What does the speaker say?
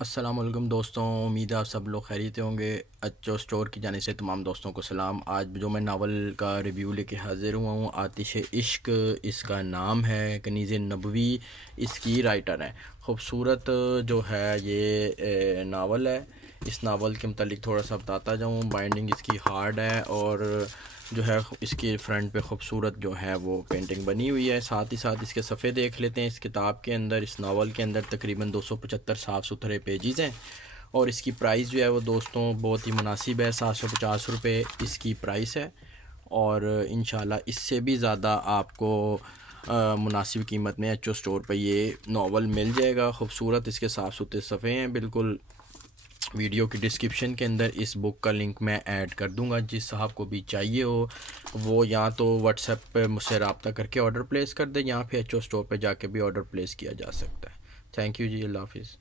السلام علیکم دوستوں، امید ہے آپ سب لوگ خیریت ہوں گے۔ اچو اسٹور کی جانب سے تمام دوستوں کو سلام۔ آج جو میں ناول کا ریویو لے کے حاضر ہوا ہوں، آتش عشق اس کا نام ہے، کنیز نبوی اس کی رائٹر ہے۔ خوبصورت جو ہے یہ ناول ہے۔ اس ناول کے متعلق تھوڑا سا بتاتا جاؤں۔ بائنڈنگ اس کی ہارڈ ہے اور جو ہے اس کے فرنٹ پہ خوبصورت جو ہے وہ پینٹنگ بنی ہوئی ہے۔ ساتھ ہی ساتھ اس کے صفحے دیکھ لیتے ہیں۔ اس کتاب کے اندر، اس ناول کے اندر تقریباً 275 صاف ستھرے پیجز ہیں، اور اس کی پرائس جو ہے وہ دوستوں بہت ہی مناسب ہے، 750 روپے اس کی پرائس ہے، اور انشاءاللہ اس سے بھی زیادہ آپ کو مناسب قیمت میں ایچ او اسٹور پہ یہ ناول مل جائے گا۔ خوبصورت اس کے صاف ستھرے صفحے ہیں بالکل۔ ویڈیو کی ڈسکرپشن کے اندر اس بک کا لنک میں ایڈ کر دوں گا، جس صاحب کو بھی چاہیے ہو وہ یا تو واٹس ایپ پہ مجھ سے رابطہ کر کے آرڈر پلیس کر دے، یا پھر ایچ او اسٹور پہ جا کے بھی آرڈر پلیس کیا جا سکتا ہے۔ تھینک یو جی، اللہ حافظ۔